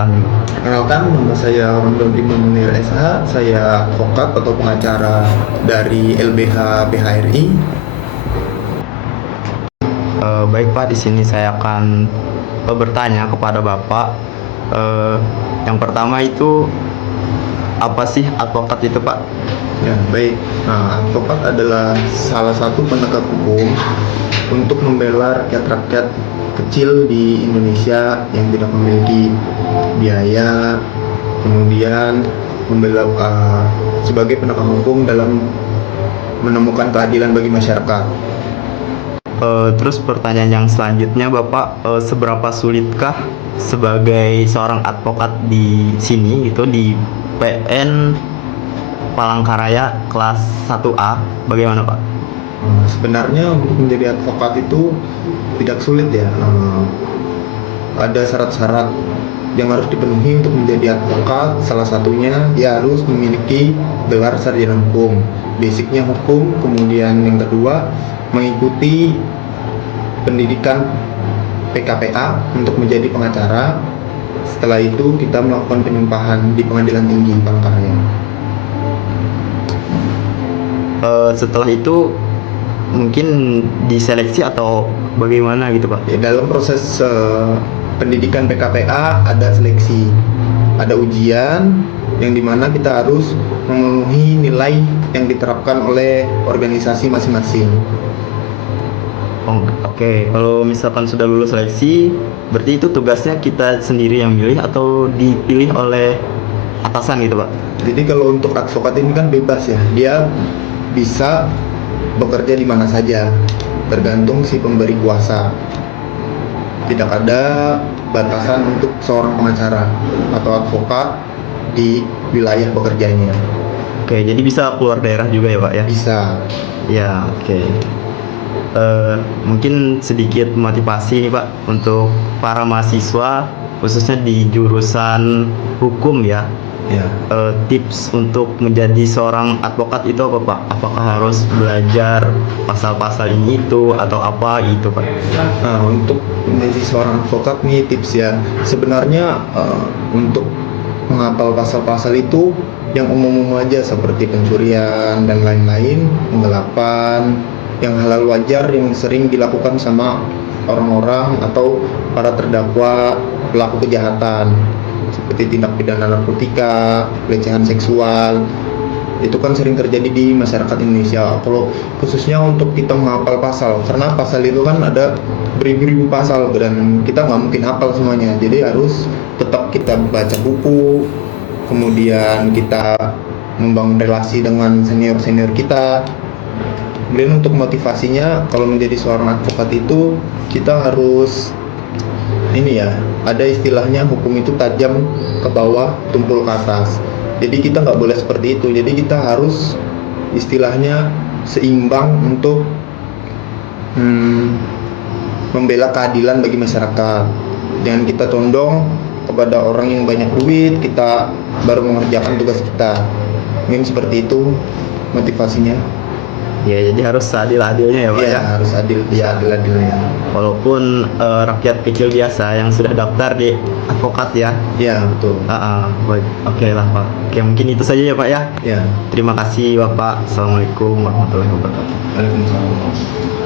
Kenalkan, nama saya Rondon Ibnu Munir SH. Saya advokat atau pengacara dari LBH BHRI. Baik Pak, di sini saya akan bertanya kepada Bapak. Yang pertama itu apa sih advokat itu Pak? Ya, baik. Nah, advokat adalah salah satu penegak hukum untuk membela rakyat-rakyat kecil di Indonesia yang tidak memiliki biaya, kemudian membela sebagai penegak hukum dalam menemukan keadilan bagi masyarakat. Terus pertanyaan yang selanjutnya Bapak, seberapa sulitkah sebagai seorang advokat di sini gitu di PN Palangkaraya kelas 1A, bagaimana Pak? Sebenarnya untuk menjadi advokat itu tidak sulit ya. Ada syarat-syarat yang harus dipenuhi untuk menjadi advokat. Salah satunya dia harus memiliki gelar sarjana hukum, basicnya hukum. Kemudian yang kedua, mengikuti pendidikan PKPA untuk menjadi pengacara. Setelah itu kita melakukan penyumpahan di Pengadilan Tinggi Palangkaraya. Setelah itu mungkin diseleksi atau bagaimana gitu Pak? Ya, dalam proses pendidikan PKPA ada seleksi, ada ujian yang dimana kita harus memenuhi nilai yang diterapkan oleh organisasi masing-masing. Oke. Kalau misalkan sudah lulus seleksi, berarti itu tugasnya kita sendiri yang milih atau dipilih oleh atasan gitu Pak? Jadi kalau untuk advokat ini kan bebas ya, dia bisa bekerja di mana saja, tergantung si pemberi kuasa. Tidak ada batasan untuk seorang pengacara atau advokat di wilayah bekerjanya. Oke, jadi bisa keluar daerah juga ya Pak ya? Bisa. Ya, oke. Mungkin sedikit motivasi nih Pak untuk para mahasiswa khususnya di jurusan hukum ya. Ya. Tips untuk menjadi seorang advokat itu apa Pak? Apakah harus belajar pasal-pasal ini itu atau apa gitu Pak? Nah, untuk menjadi seorang advokat nih tips ya. Sebenarnya untuk menghafal pasal-pasal itu yang umum-umum aja seperti pencurian dan lain-lain, penggelapan, yang halal wajar yang sering dilakukan sama orang-orang atau para terdakwa pelaku kejahatan seperti tindak pidana narkotika, pelecehan seksual. Itu kan sering terjadi di masyarakat Indonesia. Kalau khususnya untuk kita menghafal pasal, karena pasal itu kan ada beribu-ribu pasal dan kita nggak mungkin hafal semuanya. Jadi harus tetap kita baca buku, kemudian kita membangun relasi dengan senior-senior kita. Kemudian untuk motivasinya, kalau menjadi seorang advokat itu kita harus ini ya, ada istilahnya hukum itu tajam ke bawah, tumpul ke atas. Jadi kita nggak boleh seperti itu. Jadi kita harus istilahnya seimbang untuk membela keadilan bagi masyarakat. Jangan kita condong kepada orang yang banyak duit, kita baru mengerjakan tugas kita. Mungkin seperti itu motivasinya. Ya, jadi harus seadil-adilnya ya Pak Iya, ya. harus adil, ya adil-adilnya. Walaupun rakyat kecil biasa yang sudah daftar di advokat ya. Iya, betul. Baik. Oke lah Pak. Oke, mungkin itu saja ya Pak ya. Ya. Terima kasih Bapak. Assalamualaikum warahmatullahi wabarakatuh. Waalaikumsalam.